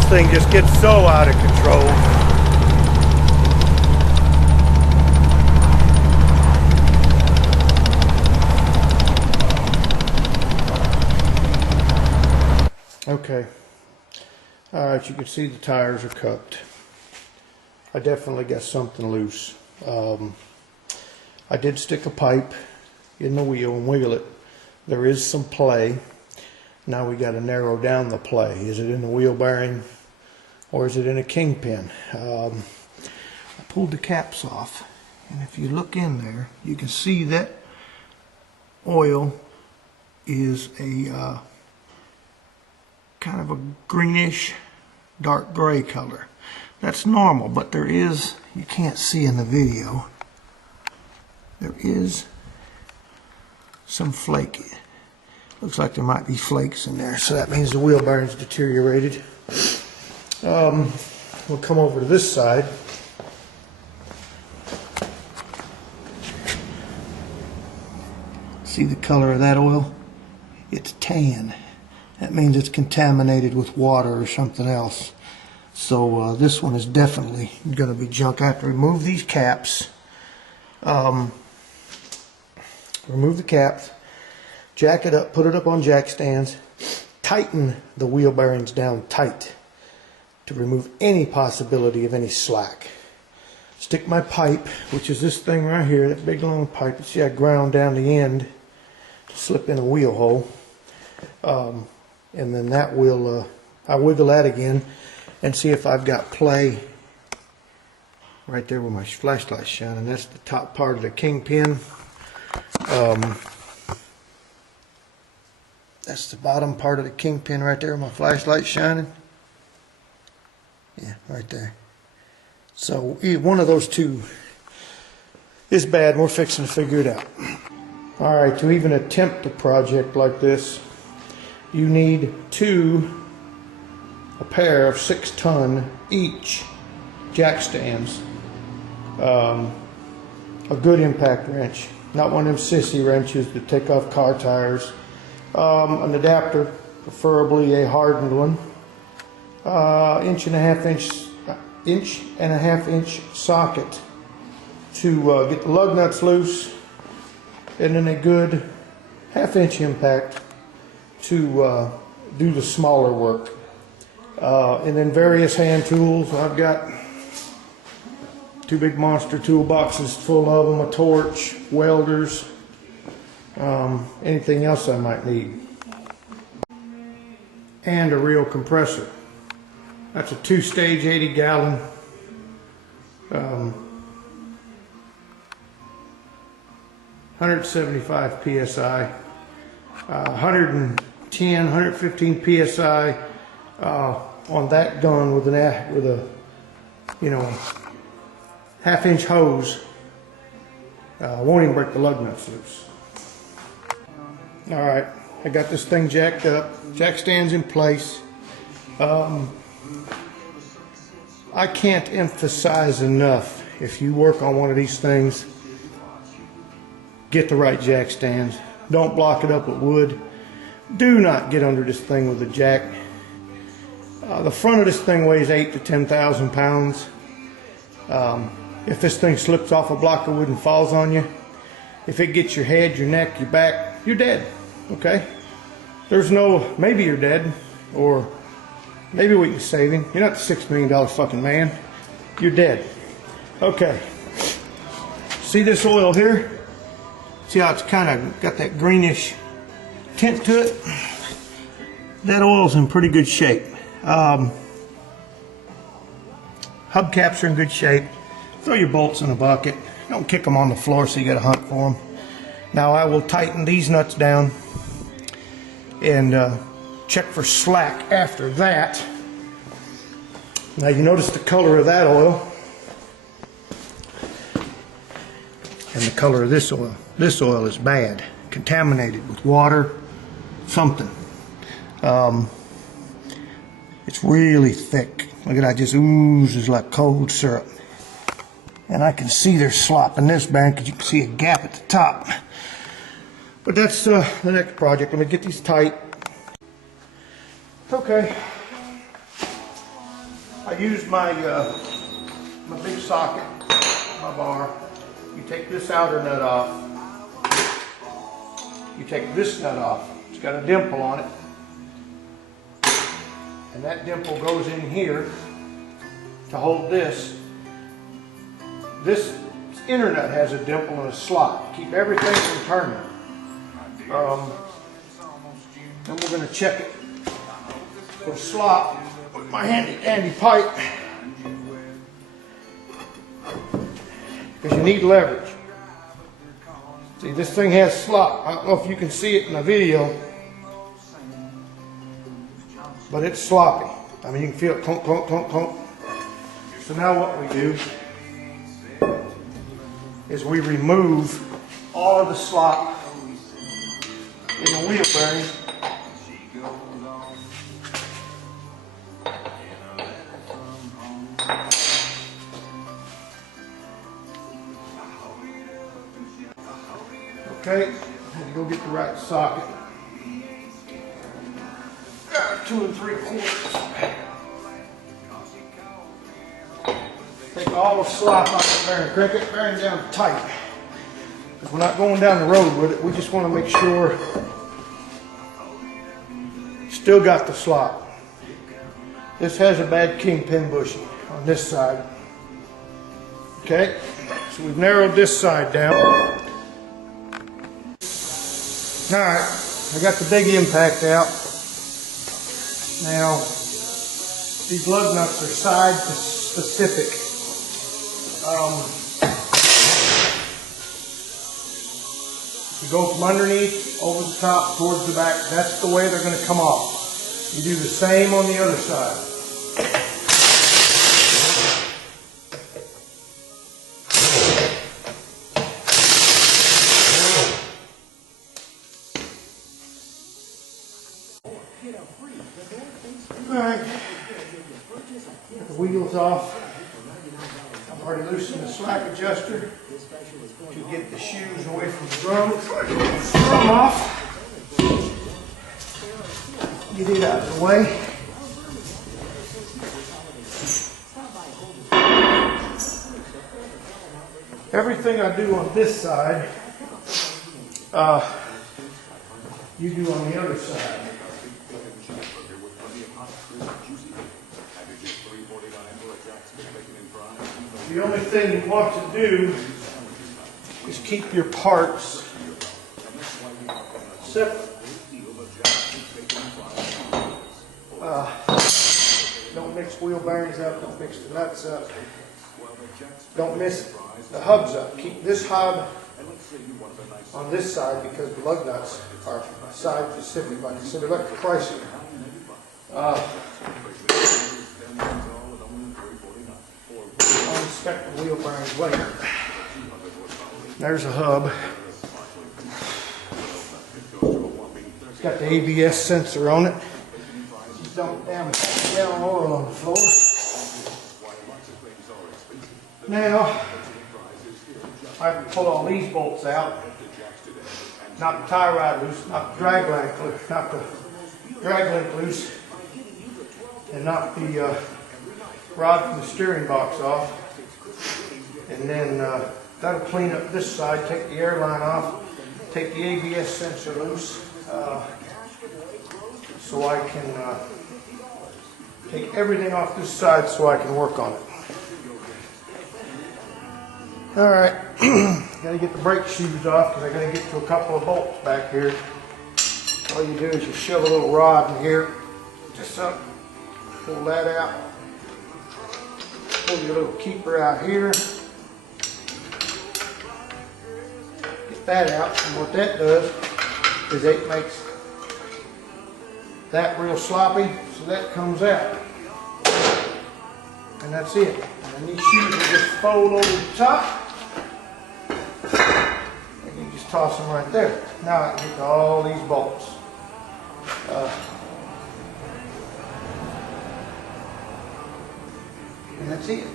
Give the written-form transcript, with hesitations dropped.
this thing just gets so out of control. Okay. Alright, you can see the tires are cupped. I definitely got something loose. I did stick a pipe in the wheel and wiggle it. There is some play. Now we got to narrow down the play. Is it in the wheel bearing or is it in a kingpin? I pulled the caps off, and if you look in there, you can see that oil is a kind of a greenish dark gray color. That's normal, but there is, you can't see in the video, there is some flaky. Looks like there might be flakes in there, so that means the wheel bearing's deteriorated. We'll come over to this side. See the color of that oil? It's tan. That means it's contaminated with water or something else. So this one is definitely going to be junk. I have to remove these caps. Remove the caps, jack it up, put it up on jack stands, tighten the wheel bearings down tight to remove any possibility of any slack. Stick my pipe, which is this thing right here, that big long pipe. You see I ground down the end to slip in a wheel hole. And then that will, I wiggle that again and see if I've got play right there where my flashlight's shining. That's the top part of the kingpin. That's the bottom part of the kingpin right there where my flashlight's shining. Yeah, right there. So one of those two is bad, and we're fixing to figure it out. Alright, to even attempt a project like this, you need a pair of 6-ton each jack stands, a good impact wrench, not one of them sissy wrenches that take off car tires, an adapter, preferably a hardened one, inch and a half inch socket to get the lug nuts loose, and then a good 1/2 inch impact to do the smaller work. And then various hand tools. I've got 2 big monster toolboxes full of them, a torch, welders, anything else I might need. And a real compressor. That's a 2-stage 80-gallon .175 psi, 110, 115 psi on that gun with a 1/2 inch hose. Won't even break the lug nuts loose. All right, I got this thing jacked up. Jack stands in place. I can't emphasize enough, if you work on one of these things, get the right jack stands. Don't block it up with wood. Do not get under this thing with a jack. The front of this thing weighs 8,000 to 10,000 pounds. If this thing slips off a block of wood and falls on you, if it gets your head, your neck, your back, you're dead. Okay? There's no, maybe you're dead, or maybe we can save him. You're not the $6 million fucking man. You're dead. Okay. See this oil here? See how it's kind of got that greenish tint to it? That oil's in pretty good shape. Hubcaps are in good shape. Throw your bolts in a bucket. Don't kick them on the floor so you got to hunt for them. Now I will tighten these nuts down and check for slack after that. Now you notice the color of that oil and the color of this oil. This oil is bad, contaminated with water, something. It's really thick. Look at that, just oozes like cold syrup. And I can see there's slop in this bearing because you can see a gap at the top. But that's the next project. Let me get these tight. Okay. I used my my big socket, my bar. You take this outer nut off. You take this nut off. It's got a dimple on it. And that dimple goes in here to hold this. This inner nut has a dimple and a slot. Keep everything from turning. Then we're going to check it for slot with my handy pipe. Because you need leverage. See, this thing has slot. I don't know if you can see it in the video, but it's sloppy. I mean, you can feel it clunk, clunk, clunk, clunk. So now what we do is we remove all of the slot in the wheel bearing. Okay, had to go get the right socket. 2 3/4. Take all the slop out of the bearing, crank it bearing down tight. Because we're not going down the road with it, we just want to make sure still got the slop. This has a bad kingpin bushing on this side. Okay, so we've narrowed this side down. Alright, I got the big impact out. Now, these lug nuts are side specific. You go from underneath, over the top, towards the back. That's the way they're going to come off. You do the same on the other side. Alright, get the wheels off. I've already loosened the slack adjuster to get the shoes away from the drum. Drum off. Get it out of the way. Everything I do on this side, you do on the other side. The only thing you want to do is keep your parts separate. Don't mix wheel bearings up, don't mix the nuts up. Don't mix the hubs up. Keep this hub on this side because the lug nuts are side specific, like I said, they're like the Chrysler. I'll inspect the wheel bearings later. There's a hub. It's got the ABS sensor on it. Just don't damage gallon oil on the floor. Now, I have to pull all these bolts out. Not the tie rod loose, not the drag link loose, not the drag link loose, and knock the rod from the steering box off. And then that'll clean up this side, take the air line off, take the ABS sensor loose, so I can take everything off this side so I can work on it. Alright, gotta get the brake shoes off because I gotta get to a couple of bolts back here. All you do is you shove a little rod in here, just up, pull that out, pull your little keeper out here, get that out, and what that does is it makes that real sloppy, so that comes out. And that's it. And these shoes will just fold over the top. And you just toss them right there. Now I can get to all these bolts. And that's it.